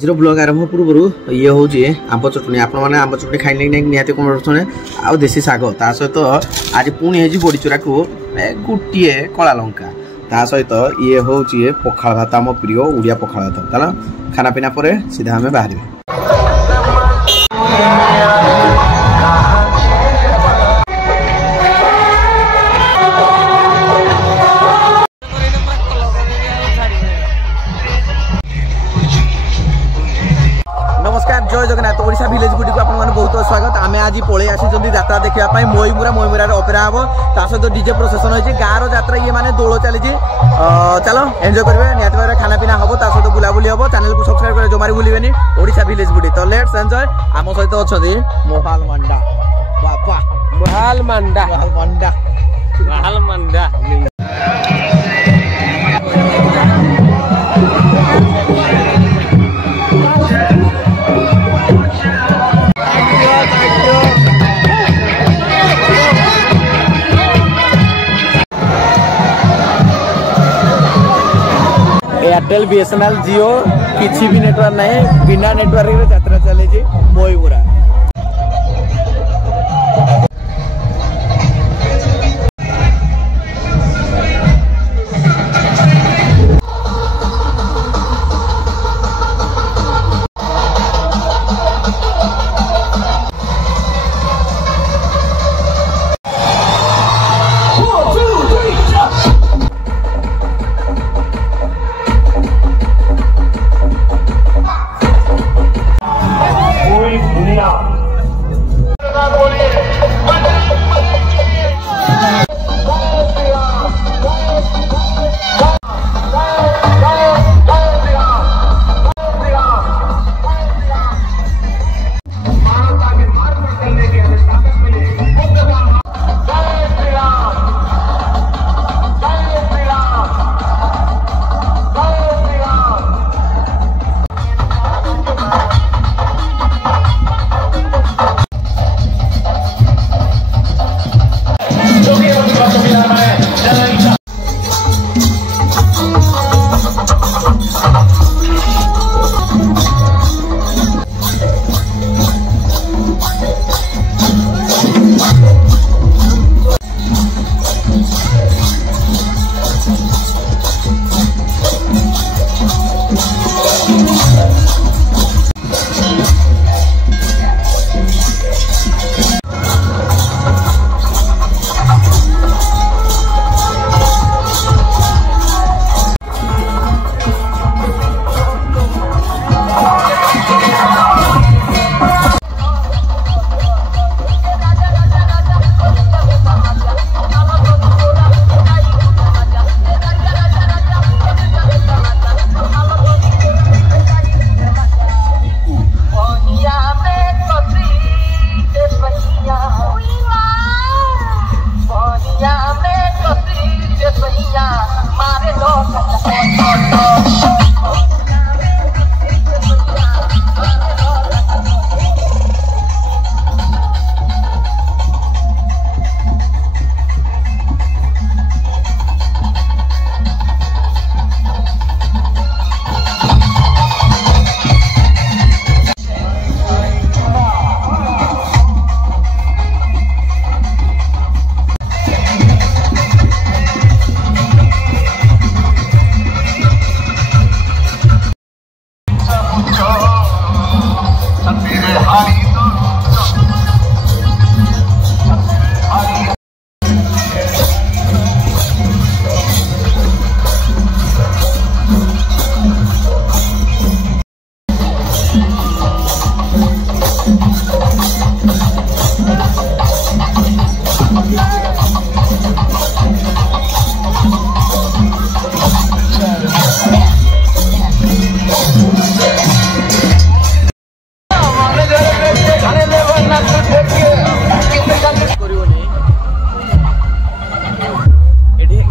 Zero blog आरंभ पूर्व ये हूँ आंब चटनी आपने आंब चटनी खाइले निहती कौन आ देसी शाग ता सहित आज पुणी बड़ी चूरा को गोटे कला लंका ता सहित ये हूँ पखाल भात आम प्रिय ओडिया पखाल भात ताला खाना पीना पर सीधा आम बाहर। नमस्कार जय जगन्नाथ ओडिशा विलेज बुटी को आपन बहुत स्वागत। आम आज पलि आसी यात्रा देखा मईमुरा मईमुरार अपेरा हम ता सहित डीजे प्रोसेसन होती गाँव यात्रा ये मैंने दौड़ चली चलो एंजॉय करेंगे निहत भाव खाना पीना हम ता सहित बुलाबुली हम चैनल को सब्सक्राइब कर जमारी भूलिबेनी ओडिशा विलेज बुटी। तो लेट्स एंजॉय। आम सहित अच्छा मोहाल मंडा बाबा मोहाल मंडा मंडा मोहाल मंडा एयरटेल बीएसएनएल जियो किसी भी नेटवर्क नहीं बिना नेटवर्क यात्रा चली मईमुरा।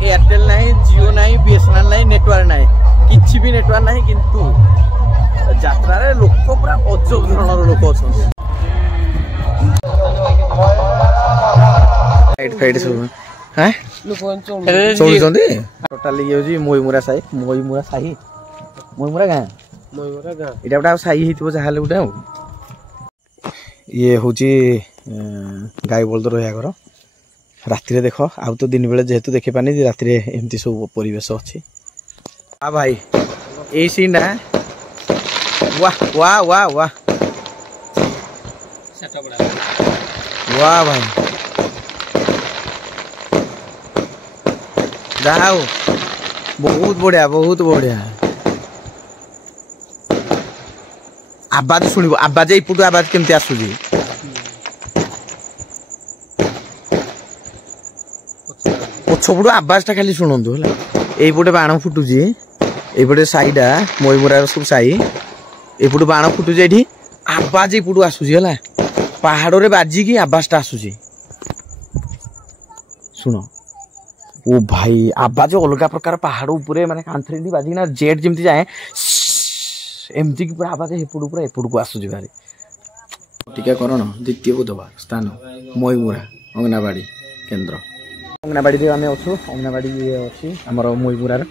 एयरटेल नहीं जियो नहीं बीएसएनएल नहीं नेटवर्क नहीं किसी भी नेटवर्क नहीं किंतु यात्रा रे लोक पूरा अजब धरणर लोक अच्छा सब हैं टोटाली ये मईमुरा साही मईमुरा गाँ ମୟୂର ଗାଁ ଏଇଟା ଗୋଟେ ଆଉ ସାଇ ହେଇଥିବ ଯାହାହେଲେ ଗୋଟେ ଆଉ ଇଏ ହେଉଛି ଗାଈ ବଳଦ ରହିବା ଘର ରାତିରେ ଦେଖ ଆଉ ତ ଦିନ ବେଳେ ଯେହେତୁ ଦେଖିପାରୁନି ରାତିରେ ଏମିତି ସବୁ ପରିବେଶ ଅଛି ଭାଇ ଏଇ ସିନ୍ଟା वाह वाह वाह वाह वाह भाई जाओ बहुत बढ़िया आवाज शुणव आवाज एपटू आवाज केमती आसूजी पछपटू आवाज टा खाली शुणु है यपटे बाण फुटुची एपटे साईटा मयूरार सब साई एपटू बाण फुटुची ये आवाज एपटू आसूची है पहाड़ रे बाजिकी आवाज टा आसूची शुण ओ भाई आवाज अलग प्रकार पहाड़ उपरे माने कांथरे बाजिना जेट जमती जाए एमती की पूरा आवाज एपटू पूरा एपटू आसूची भारी टीकाकरण द्वितीय बुधवार स्थान मयूरा अंगनाबाड़ी केन्द्र अंगनाबाड़ी आम अच्छु अंगनाबाड़ी अच्छी आमर मयूरार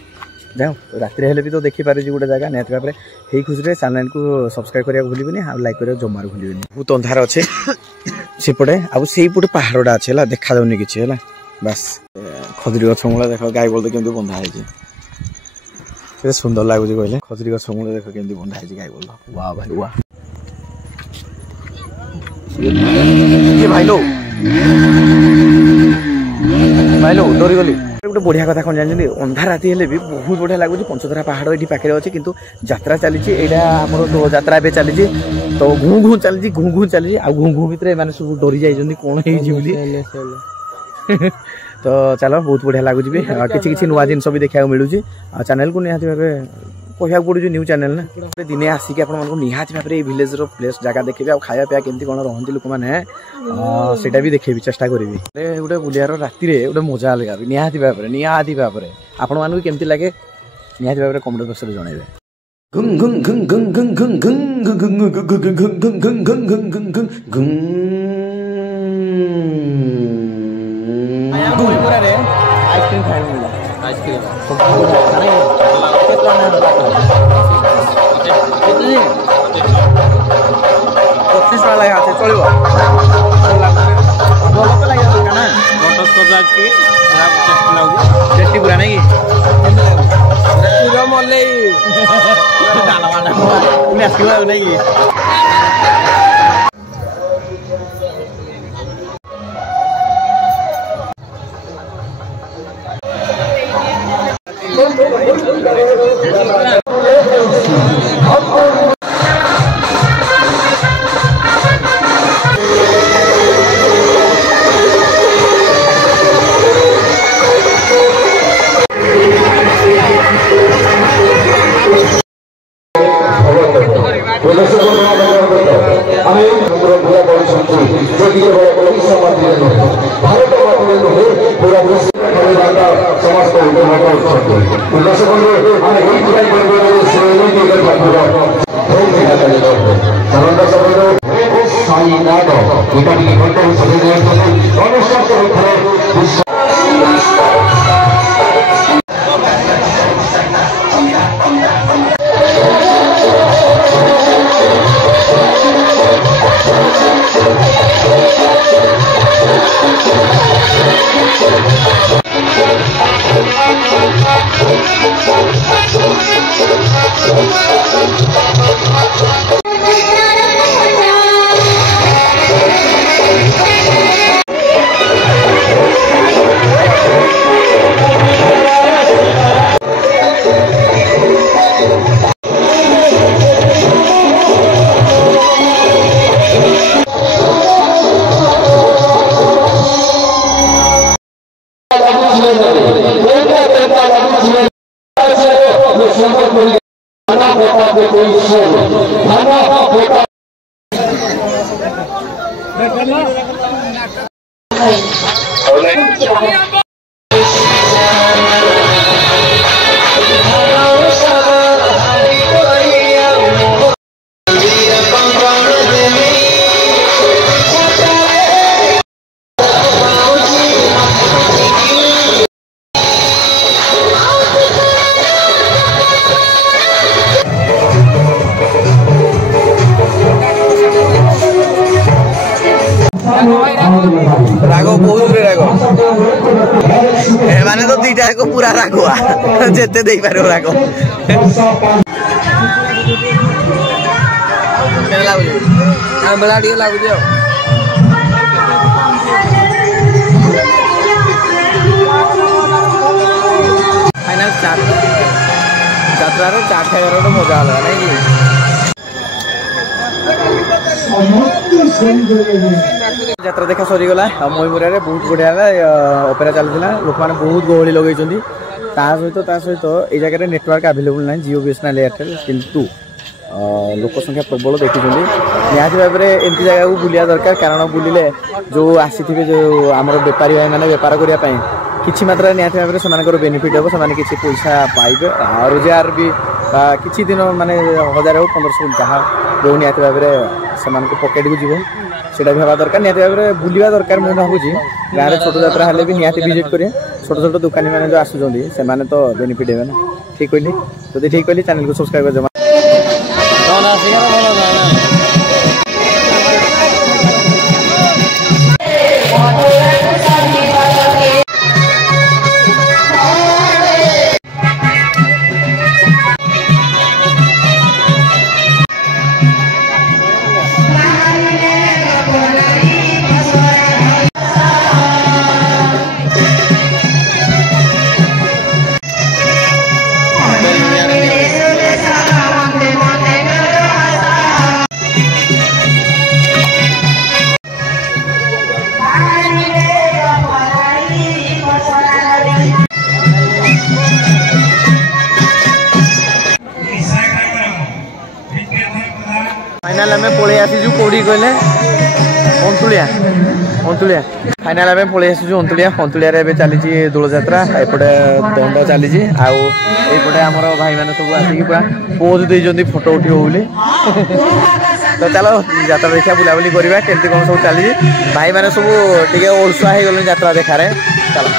जाओ राति हेल्ले भी तो देखिपारे गोटे जगह निहत भाव में खुशी चैनल को सब्सक्राइब करने भूलिनी आ लाइक करने जमार भूलिनी बहुत अंधार अच्छे सेपटे आईपटे पहाड़ा अच्छे है देखा जाऊनी कि बास खजुरी गछ मूल देख गाई बलद केमती बंधा है सुंदर लगुच कहले खजुरी गछ मूल देख केमती बंधा है गाई बलद वाह भाई वाह भाई लो डरी गली गोटे बढ़िया कथा कौन जानते अंधार राति हेल्ले भी बहुत बढ़िया लगुच पंचतरा पहाड़ ये पाखे अच्छे किंतु यात्रा चली आमर यात्रा ए चली तो घू घू चली घू घू चली आ घू घू भितर मैंने सब डरी जाइए कौन तो चलो बहुत बढ़िया लगुच भी किसी नुआ जिन भी देखा मिलूँ चैनल को निहाती भाव कहना पड़ू न्यू चैनल ना दिने आसिक निहाती भाव में विलेज प्लेस जगह देखेबी आ खाया पिया केमती कौन रहती लोक मैंने सेटा भी देखेबी चेष्टा करी गोटे बुलियार राति गोटे मजा अलग भी निहाती भाव में आपण मानक केमती लगे निहाती भाव में कमेंट बॉक्स में जनइबे आइसक्रीम खाए मिला आइसक्रीम 25 लगा चलो टेस्टी पूरा नहीं नहीं राग बहुत राग एमाने तो दीटा को पूरा रागुआ जेते देई पारो राग केना लागु आंबला डी लागु जे फाइनल चाट यात्रा रे चाट खाइबार तो मजा आला नै कि यात्रा देखा सरी गला मईमुरा रे बहुत बढ़िया ऑपेरा चलथिला लोक माने बहुत गहली लगै छथि ता सहित ए जगह रे नेटवर्क अवेलेबल नै जियो बीएसएनएल एयरटेल किंतु लोक संख्या प्रबल देखि छथि निहाती भाबरे एमती जगह को बुलिया दरकार कारण बुलिले जो आसीथिबे जो हमर व्यापारी भाई माने व्यापार करिया पई किछि मात्रा निहाती भाबरे समानकर बेनिफिट हो समाने किछि पैसा पाइबे रोजगार भी किछि दिन माने 1000 हो 1500 जहा जो निहाती भाबरे समान को पॉकेट को जीवो सेटा भी हवा दरकार निहाती भाबरे बुलिया दरकार मैं भाबुजी गारे छोट यात्रा हले भी निहाती विजिट करिए छोट छोट दुकानी माने जो आसु जंदी से माने तो बेनिफिट हेबे ना ठीक कहली जदी ठीक कहली चैनल को सब्सक्राइब कर जमा दोना सिंगर बोलो ना फाइनल में पळे आसीजु कोडी कहले अंतुलिया फाइनल में पळे आसीजु अंतुलिया रे बे चली छी दोल यात्रा एपटे दंड चली छी आ एपटे हमर भाई माने सब आसी पूरा पोज दे जंदी फोटो उठियो बोली तो चलो यात्रा देखा बुलाबुली करबा केमती कोन सब चली भाई माने सब टिके ओलसा हे गले यात्रा देखा रे चलो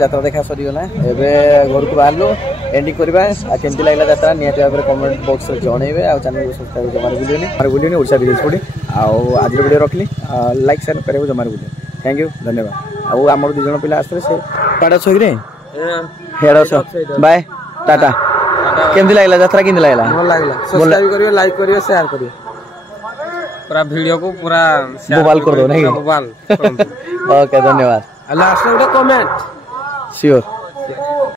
यात्रा देखा सरी गला एबे घर को बाहरलो एंडिंग करबा आ केमती लागला यात्रा निहाती भाबरे कमेंट बॉक्स रे जणैबे आ चैनल को सब्सक्राइब जमार बुलियोनी ओडिसा विलेज फूड आ आज वीडियो रखली लाइक शेयर करबो जमार बुलियो थैंक यू धन्यवाद आ हमर दु जण पिला आस्ते से पाडा छगि रे हेडो छ बाय टाटा केमती लागला यात्रा केमती लागला भल लागला सब्सक्राइब करियो लाइक करियो शेयर करियो पूरा वीडियो को पूरा मोबाइल कर दो नहीं मोबाइल ओके धन्यवाद लास्ट में कमेंट श्योर